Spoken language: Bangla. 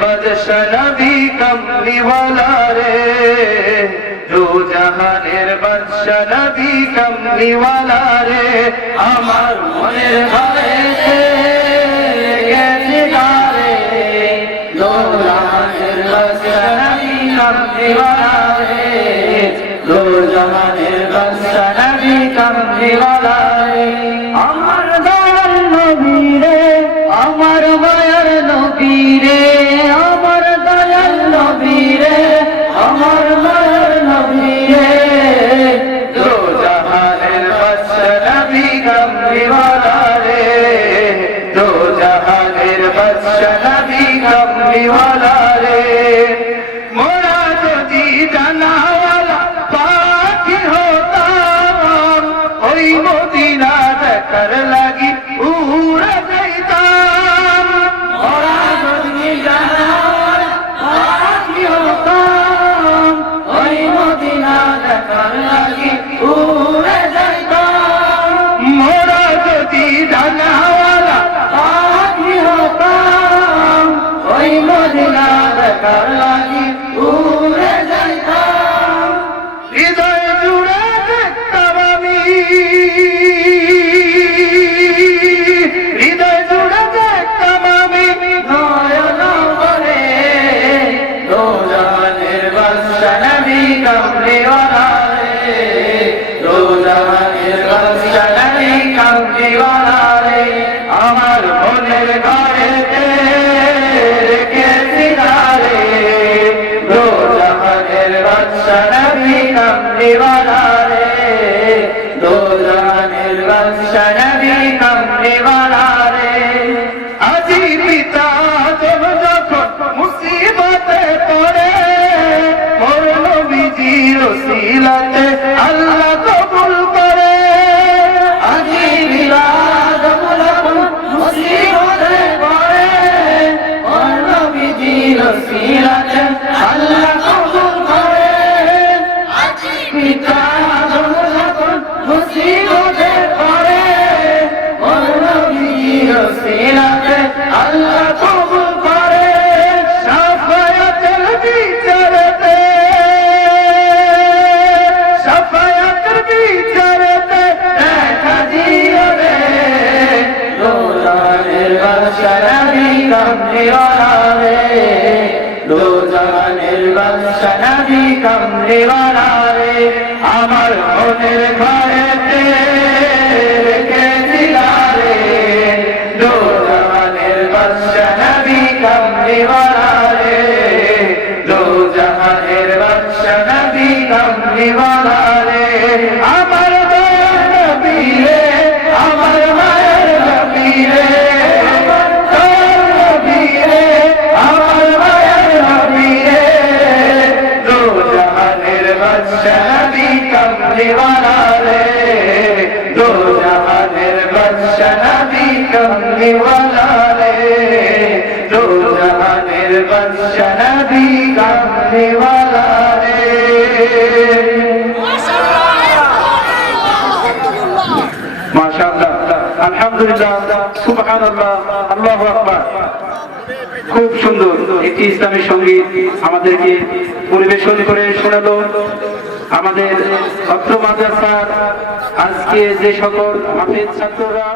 বাদশা নবী কমলিওয়ালা রে, দো জাহানের বাদশা নবী কমলিওয়ালা রে, আমার মনের ঘরে গেছে গারে, দো জাহানের বাদশা নবী কমলিওয়ালা রে, দো জাহানের বাদশা নবী কমলিওয়ালা রে। আমার দয়াল নবী রে, আমার মায়ার নবী রে, আমার দয়াল নবী রে, আমার মায়ার নবী রে, দো জাহানের বাদশা নবী কমলিওয়ালা রে, দো জাহানের বাদশা নবী কমলিওয়ালা রে। মোরা যদি জানাওয়ালা পাখি হতাম, ওই মদিনা দেখার লাগি উড়ে যাইতাম। মোরা যদি জানাওয়ালা পাখি হতাম, ওই মদিনা দেখার লাগি উড়ে যাইতাম। মোরা যদি জানাওয়ালা পাখি হতাম, ওই মদিনা দেখার লাগি উড়ে যাইতাম। হৃদয় জুড়ে দেখতাম আমি, হৃদয় জুড়ে দেখতাম আমি নয়ন ভরে, দো জাহানের বাদশা নবী কমলিওয়ালা রে, দো জাহানের বাদশা নবী কমলিওয়ালা রে। আমার মনের ঘরেতে রেখেছি তারে, দো জাহানের বাদশা নবী কমলিওয়ালা রে, দো জাহানের বাদশা নবী কমলিওয়ালা রে। আজি পিতা দেব যখন মুসিবতে পড়ে, মোর নবীজির ওসিলাতে আল্লাহ কবুল করে। আজি পিতা দেব যখন মুসিবতে পড়ে, মোর নবীজির ওসিলাতে আল্লাহ কবুল করে। আজি পিতা দেব যখন মুসিবতে পড়ে, মোর নবীজির ওসিলাতে আল্লাহ কবুল করে। শাফায়াতের বিচারেতে, শাফায়াতের বিচারেতে দেখা দিও রে, দো জাহানের বাদশা নবী কমলিওয়ালা রে, দো জাহানের বাদশা নবী কমলিওয়ালা রে। আমার মনের ঘরেতে রেখেছি গারে, দো জাহানের বাদশা নবী কমলিওয়ালা রে, দো জাহানের বাদশা নবী কমলিওয়ালা রে। আমার দয়াল নবী রে, আমার মায়ের নবী রে, আমার দয়াল নবী রে, আমার মায়ের নবী রে, দো জাহানের বাদশা নবী কমলিওয়ালা রে, দো জাহানের বাদশা নবী কমলিওয়ালা রে, দো জাহানের বাদশা নবী কমলিওয়ালা রে। মাশাআল্লাহ, আলহামদুলিল্লাহ, সুবহানাল্লাহ, আল্লাহু আকবার। খুব সুন্দর একটি ইসলামী সঙ্গীত আমাদেরকে পরিবেশন করে শোনালো আমাদের অত্র মাদ্রাসার আজকে যে সকল হাফেজ ছাত্ররা।